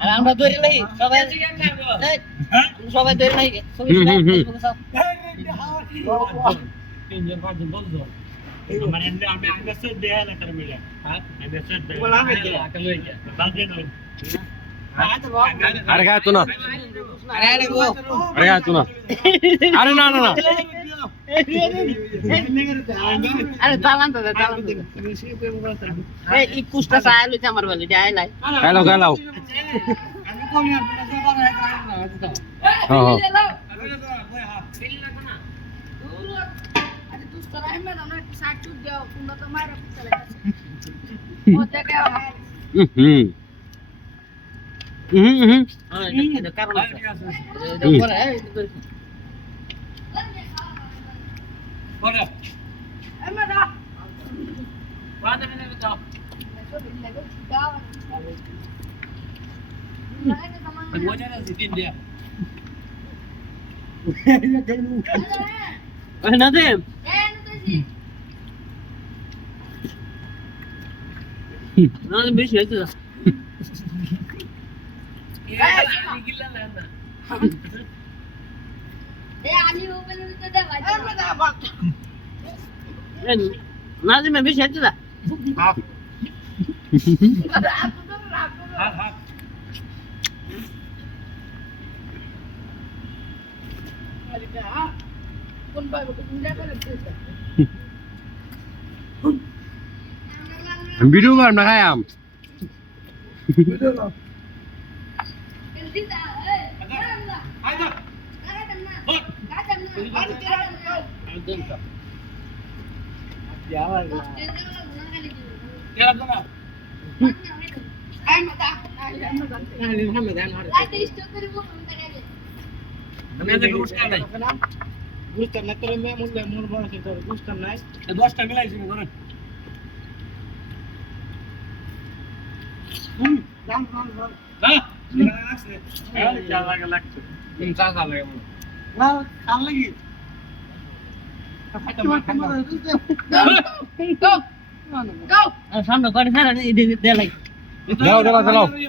আর আমরা ধরে নাই সবাই সবাই ধরে নাই তিনজন পাঁচজন বলছো মানে আমি সেট দেয়া না করে মিলে হ্যাঁ আমি সেট দেয়া বলা হবে আকাল হয়ে গেছে বাজে না আরে গায় তো না আরে গো আরে গায় তো না আরে না না না আরে তালান তো এই কুষ্টা চাই লইতে আমার বলে যাই লাই গালাও গালাও আমি কম না হ্যাঁ হ্যাঁ কারণ বেশি হয়েছে নাজিমে বেশি হয়েছে না ভিডিও কর না খাই আম দশটা মিলাইছি ধরেন সামনে করে স্যার দেলাই দাও দাও দাও না